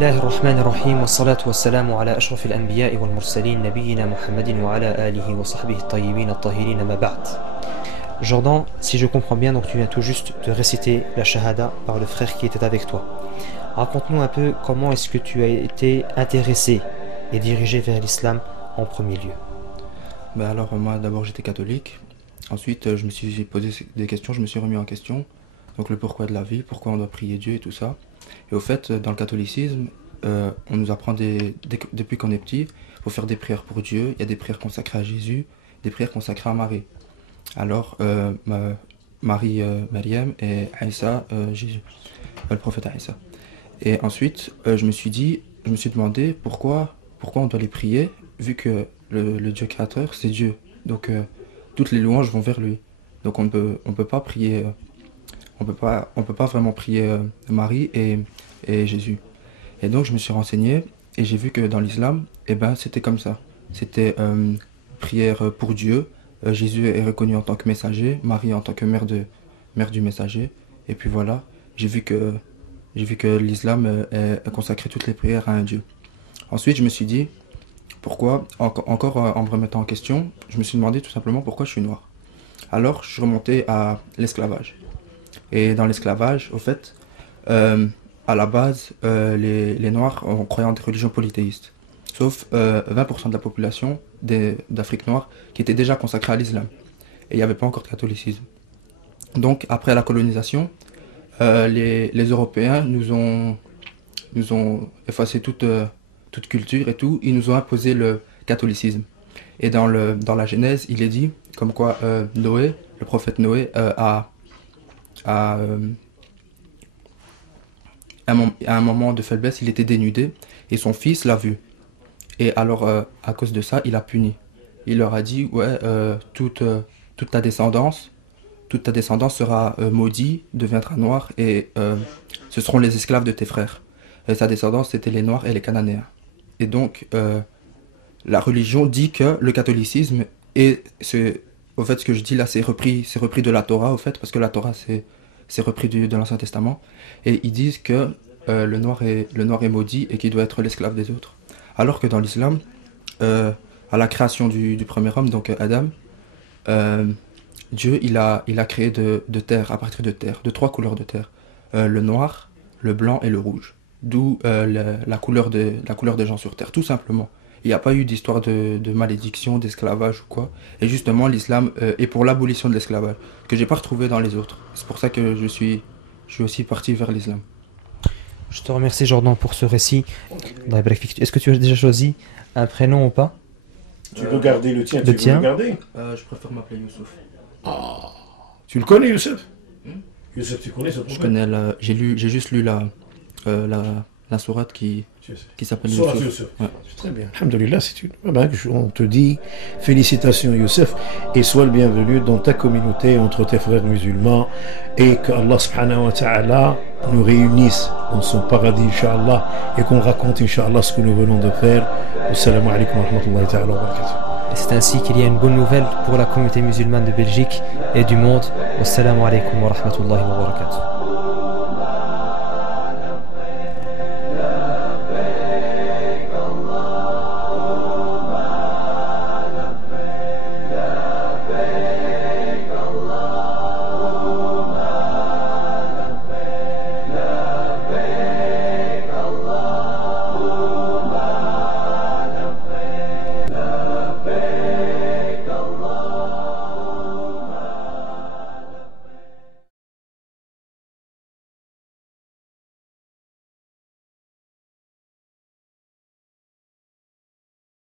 الله الرحمن الرحيم والصلاة والسلام على أشرف الأنبياء والمرسلين نبينا محمد وعلى آله وصحبه الطيبين الطاهرين ما بعد. Jordan, si je comprends bien, donc tu viens tout juste de réciter la shahada par le frère qui était avec toi. Raconte-nous un peu comment est-ce que tu as été intéressé et dirigé vers l'islam en premier lieu. Alors moi d'abord j'étais catholique, ensuite je me suis posé des questions, je me suis remis en question, donc le pourquoi de la vie, pourquoi on doit prier Dieu et tout ça. Et au fait dans le catholicisme, on nous apprend depuis qu'on est petit, il faut faire des prières pour Dieu, il y a des prières consacrées à Jésus, des prières consacrées à Marie. Alors Marie, Maryam et Aïssa, Jésus, le prophète Aïssa. Et ensuite je me suis demandé pourquoi on doit les prier, vu que le Dieu créateur c'est Dieu, donc toutes les louanges vont vers lui, donc on peut pas prier, on peut pas vraiment prier Marie et Jésus. Et donc je me suis renseigné et j'ai vu que dans l'islam c'était comme ça, c'était prière pour Dieu, Jésus est reconnu en tant que messager, Marie en tant que mère du messager, et puis voilà, j'ai vu que l'islam est consacré toutes les prières à un Dieu. Ensuite je me suis dit pourquoi, encore en me remettant en question, je me suis demandé tout simplement pourquoi je suis noir. Alors je suis remonté à l'esclavage. Et dans l'esclavage, au fait, à la base, les noirs ont croyé en des religions polythéistes. Sauf 20% de la population d'Afrique noire qui était déjà consacrée à l'islam. Et il n'y avait pas encore de catholicisme. Donc après la colonisation, les Européens nous ont effacé toute culture et tout, ils nous ont imposé le catholicisme. Et dans la Genèse, il est dit comme quoi Noé, le prophète Noé, à un moment de faiblesse, il était dénudé et son fils l'a vu. Et alors, à cause de ça, il a puni. Il leur a dit, toute ta descendance sera maudite, deviendra noire, et ce seront les esclaves de tes frères. Et sa descendance, c'était les Noirs et les Cananéens. Et donc, la religion dit que le catholicisme, au fait, ce que je dis là, c'est repris de la Torah, au fait, parce que la Torah, c'est repris de l'Ancien Testament. Et ils disent que le noir est maudit et qu'il doit être l'esclave des autres. Alors que dans l'islam, à la création du premier homme, donc Adam, Dieu, il a créé de terre, à partir de terre, de 3 couleurs de terre. Le noir, le blanc et le rouge. D'où la couleur des gens sur terre, tout simplement. Il n'y a pas eu d'histoire de malédiction, d'esclavage ou quoi. Et justement, l'islam est pour l'abolition de l'esclavage, que j'ai pas retrouvé dans les autres. C'est pour ça que je suis aussi parti vers l'islam. Je te remercie Jordan pour ce récit. Est-ce que tu as déjà choisi un prénom ou pas? Tu veux garder le tien? Tu veux le garder? Je préfère m'appeler Youssouf. Ah, tu le connais, Youssef? Youssef, tu connais ce prophète? Je connais, j'ai juste lu la sourate qui s'appelle Youssouf. Ouais. Très bien. Alhamdulillah, on te dit félicitations Youssef et sois le bienvenu dans ta communauté entre tes frères musulmans et que Allah subhanahu wa ta'ala nous réunisse dans son paradis Inch'Allah et qu'on raconte Inch'Allah ce que nous venons de faire. Assalamu alaikum wa rahmatullahi ta'ala wa barakatuh. C'est ainsi qu'il y a une bonne nouvelle pour la communauté musulmane de Belgique et du monde. Wassalamu alaikum wa rahmatullahi wa barakatuh.